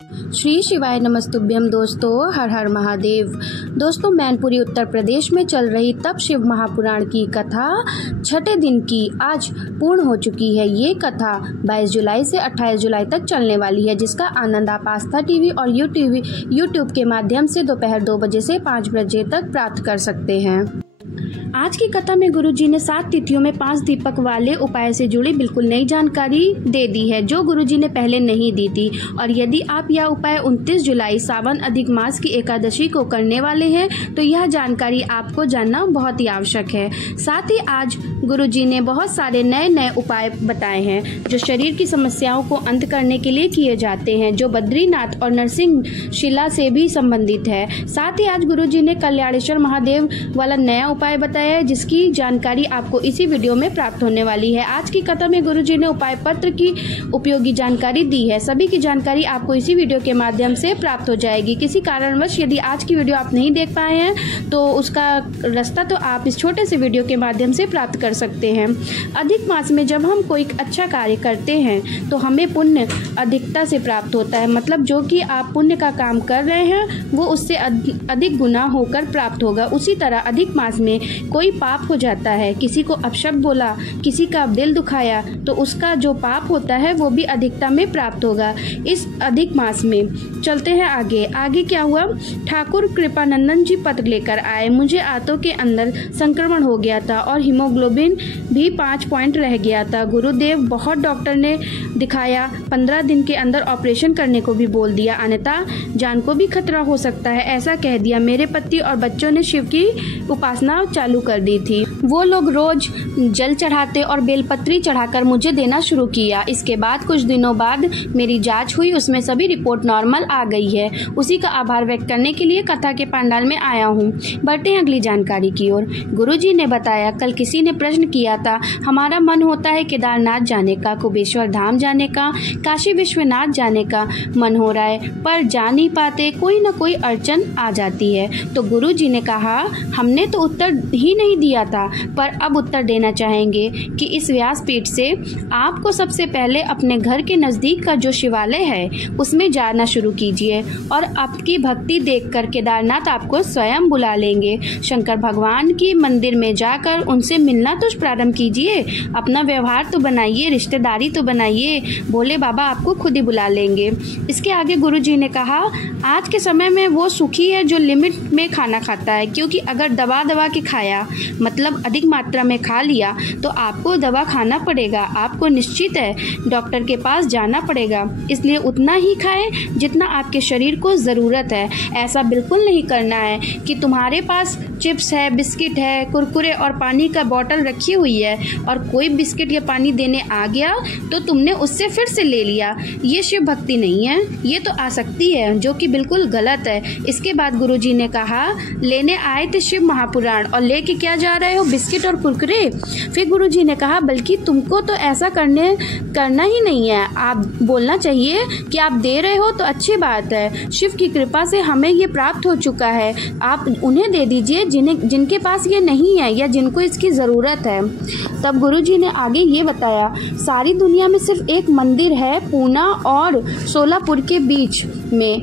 श्री शिवाय नमस्तुभ्यम। दोस्तों, हर हर महादेव। दोस्तों, मैनपुरी उत्तर प्रदेश में चल रही तप शिव महापुराण की कथा छठे दिन की आज पूर्ण हो चुकी है। ये कथा 22 जुलाई से 28 जुलाई तक चलने वाली है, जिसका आनंद आप आस्था टीवी और यूट्यूब के माध्यम से दोपहर 2 बजे से 5 बजे तक प्राप्त कर सकते हैं। आज की कथा में गुरुजी ने 7 तिथियों में 5 दीपक वाले उपाय से जुड़ी बिल्कुल नई जानकारी दे दी है, जो गुरुजी ने पहले नहीं दी थी। और यदि आप यह उपाय 29 जुलाई सावन अधिक मास की एकादशी को करने वाले हैं तो यह जानकारी आपको जानना बहुत ही आवश्यक है। साथ ही आज गुरुजी ने बहुत सारे नए उपाय बताए हैं जो शरीर की समस्याओं को अंत करने के लिए किए जाते हैं, जो बद्रीनाथ और नरसिंह शिला से भी संबंधित है। साथ ही आज गुरुजी ने कल्याणेश्वर महादेव वाला नया उपाय बताया है, जिसकी जानकारी आपको इसी वीडियो में प्राप्त होने वाली है। आज की कथा में गुरुजी ने उपाय पत्र की उपयोगी जानकारी दी है। सभी की जानकारी आपको इसी वीडियो के माध्यम से प्राप्त हो जाएगी। किसी कारणवश यदि आज की वीडियो आप नहीं देख पाए हैं तो उसका रास्ता तो आप इस छोटे से वीडियो के माध्यम से प्राप्त कर सकते हैं। अधिक मास में जब हम कोई अच्छा कार्य करते हैं तो हमें पुण्य अधिकता से प्राप्त होता है, मतलब जो कि आप पुण्य का काम कर रहे हैं वो उससे अधिक गुना होकर प्राप्त होगा। उसी तरह अधिक मास में कोई पाप हो जाता है, किसी को अपशब्द बोला, किसी का दिल दुखाया, तो उसका जो पाप होता है वो भी अधिकता में प्राप्त होगा इस अधिक मास में। चलते हैं आगे क्या हुआ। ठाकुर कृपानंदन जी पत्र लेकर आए। मुझे आंतों के अंदर संक्रमण हो गया था और हीमोग्लोबिन भी 5 पॉइंट रह गया था। गुरुदेव बहुत डॉक्टर ने दिखाया, 15 दिन के अंदर ऑपरेशन करने को भी बोल दिया, अन्यथा जान को भी खतरा हो सकता है, ऐसा कह दिया। मेरे पति और बच्चों ने शिव की उपासना चालू कर दी थी। वो लोग रोज जल चढ़ाते और बेलपत्री चढ़ाकर मुझे देना शुरू किया। इसके बाद कुछ दिनों बाद मेरी जांच हुई, उसमें सभी रिपोर्ट नॉर्मल आ गई है। उसी का आभार व्यक्त करने के लिए कथा के पंडाल में आया हूँ। बढ़ते हैं अगली जानकारी की ओर। गुरुजी ने बताया, कल किसी ने प्रश्न किया था, हमारा मन होता है केदारनाथ जाने का, कुबेश्वर धाम जाने का, काशी विश्वनाथ जाने का मन हो रहा है, पर जा नहीं पाते, कोई न कोई अड़चन आ जाती है। तो गुरुजी ने कहा, हमने तो उत्तर ही नहीं दिया था, पर अब उत्तर देना चाहेंगे कि इस व्यासपीठ से आपको सबसे पहले अपने घर के नजदीक का जो शिवालय है उसमें जाना शुरू कीजिए और आपकी भक्ति देखकर केदारनाथ आपको स्वयं बुला लेंगे। शंकर भगवान की मंदिर में जाकर उनसे मिलना तो प्रारंभ कीजिए, अपना व्यवहार तो बनाइए, रिश्तेदारी तो बनाइए, भोले बाबा आपको खुद ही बुला लेंगे। इसके आगे गुरुजी ने कहा, आज के समय में वो सुखी है जो लिमिट में खाना खाता है, क्योंकि अगर दबा के खाया, मतलब अधिक मात्रा में खा लिया, तो आपको दवा खाना पड़ेगा, आपको निश्चित है डॉक्टर के पास जाना पड़ेगा। इसलिए उतना ही खाएं जितना आपके शरीर को ज़रूरत है। ऐसा बिल्कुल नहीं करना है कि तुम्हारे पास चिप्स है, बिस्किट है, कुरकुरे और पानी का बोतल रखी हुई है और कोई बिस्किट या पानी देने आ गया तो तुमने उससे फिर से ले लिया। ये शिव भक्ति नहीं है, ये तो आसक्ति है, जो कि बिल्कुल गलत है। इसके बाद गुरुजी ने कहा, लेने आए थे शिव महापुराण और लेके क्या जा रहे हो, बिस्किट और कुरकुरे। फिर गुरुजी ने कहा, बल्कि तुमको तो ऐसा करना ही नहीं है, आप बोलना चाहिए कि आप दे रहे हो तो अच्छी बात है, शिव की कृपा से हमें ये प्राप्त हो चुका है, आप उन्हें दे दीजिए जिनके पास ये नहीं है या जिनको इसकी ज़रूरत है। तब गुरुजी ने आगे ये बताया, सारी दुनिया में सिर्फ एक मंदिर है, पूना और सोलापुर के बीच में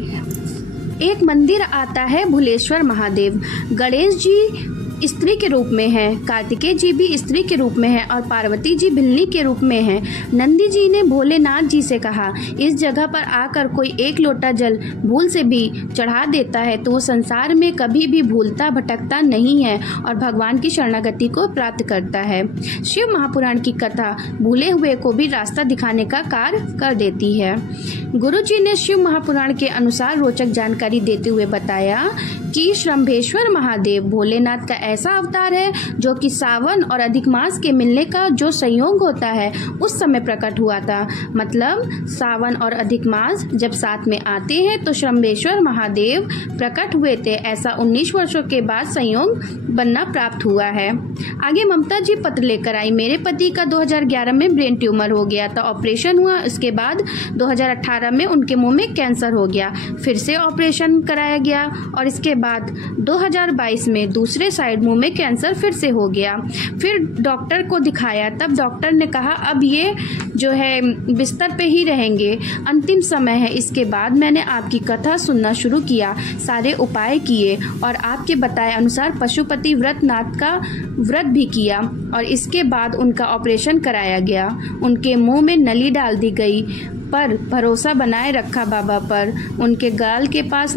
एक मंदिर आता है, भुलेश्वर महादेव। गणेश जी स्त्री के रूप में है, कार्तिकेय जी भी स्त्री के रूप में है और पार्वती जी भिल्ली के रूप में है। नंदी जी ने भोलेनाथ जी से कहा, इस जगह पर आकर कोई एक लोटा जल भूल से भी चढ़ा देता है तो वो संसार में कभी भी भूलता भटकता नहीं है और भगवान की शरणागति को प्राप्त करता है। शिव महापुराण की कथा भूले हुए को भी रास्ता दिखाने का कार्य कर देती है। गुरुजी ने शिव महापुराण के अनुसार रोचक जानकारी देते हुए बताया कि शंभेश्वर महादेव भोलेनाथ का ऐसा अवतार है जो कि सावन और अधिक मास के मिलने का जो संयोग होता है उस समय प्रकट हुआ था। मतलब सावन और अधिक मास जब साथ में आते हैं तो शंभेश्वर महादेव प्रकट हुए थे। ऐसा 19 वर्षों के बाद संयोग बनना प्राप्त हुआ है। आगे ममता जी पत्र लेकर आई, मेरे पति का 2011 में ब्रेन ट्यूमर हो गया था, ऑपरेशन हुआ, इसके बाद 2018 में उनके मुंह में कैंसर हो गया, फिर से ऑपरेशन कराया गया और इसके बाद 2022 में दूसरे साइड मुंह में कैंसर फिर से हो गया। फिर डॉक्टर को दिखाया, तब डॉक्टर ने कहा अब ये जो है बिस्तर पे ही रहेंगे, अंतिम समय है। इसके बाद मैंने आपकी कथा सुनना शुरू किया, सारे उपाय किए और आपके बताए अनुसार पशुपति व्रतनाथ का व्रत भी किया और इसके बाद उनका ऑपरेशन कराया गया। उनके मुंह में नली डाल दी गई, पर भरोसा बनाए रखा बाबा पर। उनके गाल के पास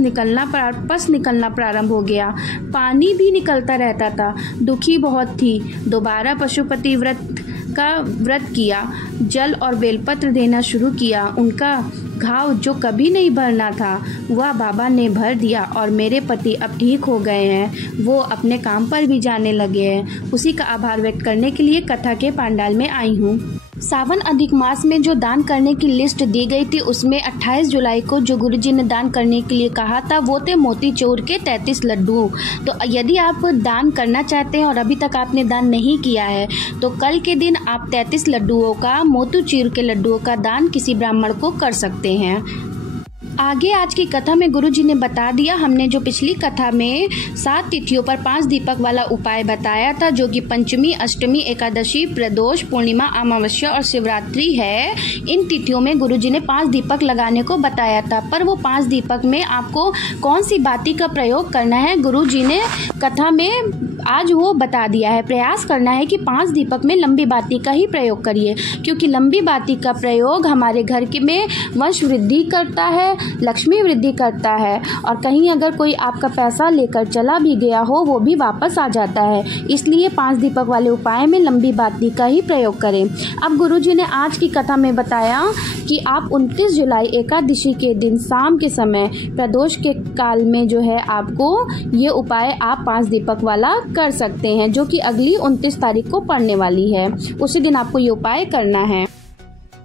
पस निकलना प्रारंभ हो गया, पानी भी निकलता रहता था। दुखी बहुत थी। दोबारा पशुपति व्रत किया, जल और बेलपत्र देना शुरू किया। उनका घाव जो कभी नहीं भरना था वह बाबा ने भर दिया और मेरे पति अब ठीक हो गए हैं। वो अपने काम पर भी जाने लगे हैं। उसी का आभार व्यक्त करने के लिए कथा के पंडाल में आई हूँ। सावन अधिक मास में जो दान करने की लिस्ट दी गई थी उसमें 28 जुलाई को जो गुरुजी ने दान करने के लिए कहा था वो थे मोतीचूर के 33 लड्डू। तो यदि आप दान करना चाहते हैं और अभी तक आपने दान नहीं किया है तो कल के दिन आप 33 लड्डुओं का, मोतीचूर के लड्डुओं का दान किसी ब्राह्मण को कर सकते हैं। आगे आज की कथा में गुरुजी ने बता दिया, हमने जो पिछली कथा में 7 तिथियों पर 5 दीपक वाला उपाय बताया था, जो कि पंचमी, अष्टमी, एकादशी, प्रदोष, पूर्णिमा, अमावस्या और शिवरात्रि है। इन तिथियों में गुरुजी ने 5 दीपक लगाने को बताया था, पर वो 5 दीपक में आपको कौन सी बाती का प्रयोग करना है गुरुजी ने कथा में आज वो बता दिया है। प्रयास करना है कि 5 दीपक में लंबी बाती का ही प्रयोग करिए, क्योंकि लंबी बाती का प्रयोग हमारे घर में वंश वृद्धि करता है, लक्ष्मी वृद्धि करता है और कहीं अगर कोई आपका पैसा लेकर चला भी गया हो वो भी वापस आ जाता है। इसलिए 5 दीपक वाले उपाय में लंबी बाती का ही प्रयोग करें। अब गुरुजी ने आज की कथा में बताया कि आप 29 जुलाई एकादशी के दिन शाम के समय प्रदोष के काल में जो है आपको ये उपाय आप 5 दीपक वाला कर सकते हैं, जो कि अगली 29 तारीख को पड़ने वाली है। उसी दिन आपको ये उपाय करना है।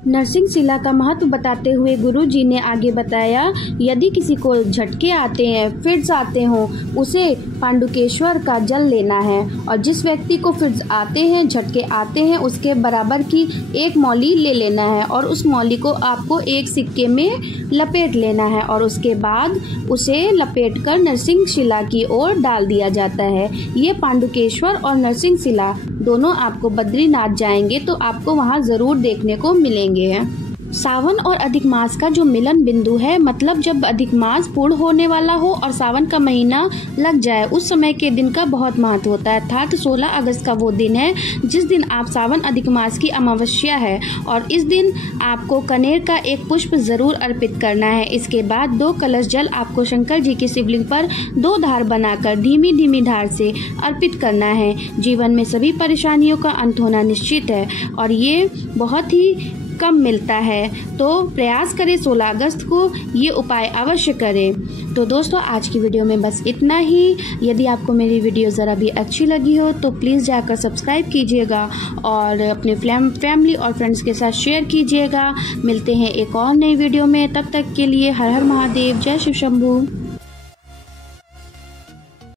नरसिंह शिला का महत्व बताते हुए गुरुजी ने आगे बताया, यदि किसी को झटके आते हैं, फिट्स आते हों, उसे पांडुकेश्वर का जल लेना है और जिस व्यक्ति को फिट्स आते हैं, झटके आते हैं, उसके बराबर की 1 मौली ले लेना है और उस मौली को आपको एक सिक्के में लपेट लेना है और उसके बाद उसे लपेटकर नरसिंह शिला की ओर डाल दिया जाता है। ये पांडुकेश्वर और नरसिंह शिला दोनों आपको बद्रीनाथ जाएंगे तो आपको वहाँ जरूर देखने को मिलेंगे। सावन और अधिक मास का जो मिलन बिंदु है, मतलब जब अधिक मास पूर्ण होने वाला हो और सावन का महीना लग जाए, उस समय के दिन का बहुत महत्व होता है। अर्थात 16 अगस्त का वो दिन है जिस दिन आप सावन अधिक मास की अमावस्या है और इस दिन आपको कनेर का एक पुष्प जरूर अर्पित करना है। इसके बाद 2 कलश जल आपको शंकर जी की शिवलिंग पर 2 धार बनाकर धीमी धीमी धार से अर्पित करना है। जीवन में सभी परेशानियों का अंत होना निश्चित है और ये बहुत ही कम मिलता है, तो प्रयास करें 16 अगस्त को ये उपाय अवश्य करें। तो दोस्तों आज की वीडियो में बस इतना ही। यदि आपको मेरी वीडियो ज़रा भी अच्छी लगी हो तो प्लीज़ जाकर सब्सक्राइब कीजिएगा और अपने फैमिली और फ्रेंड्स के साथ शेयर कीजिएगा। मिलते हैं एक और नई वीडियो में, तब तक के लिए हर हर महादेव, जय शिव शंभू।